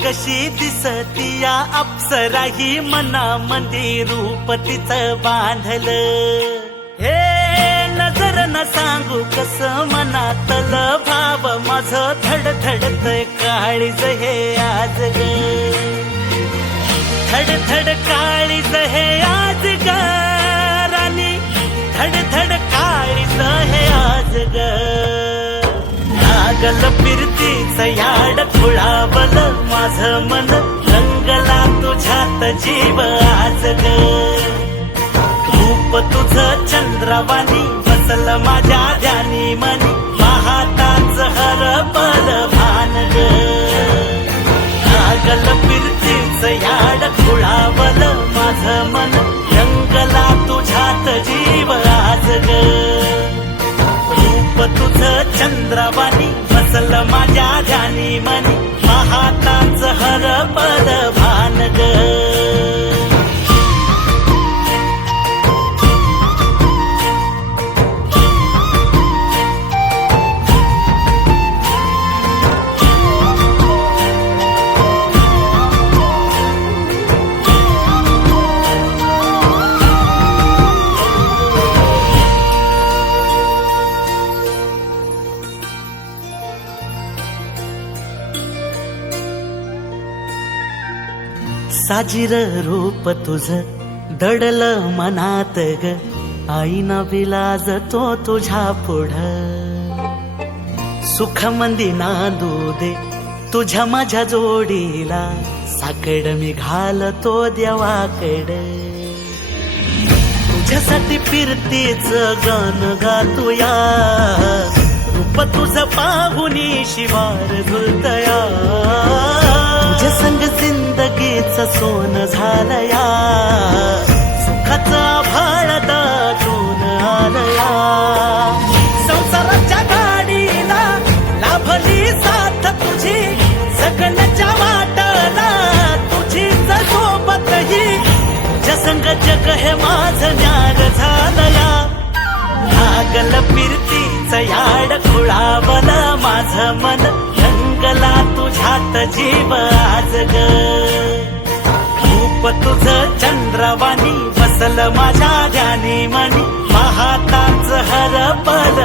कशी दिसतीया अप्सरा ही मनामंदी रूप तिचं बांधलं. हे नजर न सांगू कस मनातल भाव माझं धडधडतय काळीज हे आज ग. धडधड काळीज हे आज ग राणी, धडधड काळीज हे आज ग. लागल फिरतीच याड खुळावल माझं मन, रंगला तुझ्यात जीव आज ग. रूप तुझं चंद्रवाणी बसल माझ्या ध्यानी मनी, पाहताच हरपल भान ग. लागल फिरतीच याड खुळावल माझं मन, रंगला तुझ्यात जीव आज ग. रूप तुझं चंद्रवाणी बसल माझ्या ध्यानी मनी, पाहताच हरपल भान ग. साजीर रूप तुझं दडल मनात ग, आईना विलाज तो तुझ्या पुढं. सुख मंदी नांदू दे तुझ्या माझ्या जोडीला, साकड मी घालतो देवाकड. तुझ्यासाठी फिरतीच गान गातोया, रूप तुझं पाहुनी शिवार झुलतया. तुझ्या संग जिंदगीच सोन झालया, सुखाचा भाळ दाटून आलया. संसाराच्या गाडीला लाभली साथ तुझी, जगण्याच्या वाटला तुझीच सोबतही. तुझ्या संग जग हे माझं न्यार झालया. लागल फिरतीच याड खुळावल माझं मन, रंगला तुझ्यात जीव आज ग. रूप तुझं चंद्रवाणी बसल माझ्या ध्यानी मनी, पाहताच हरपल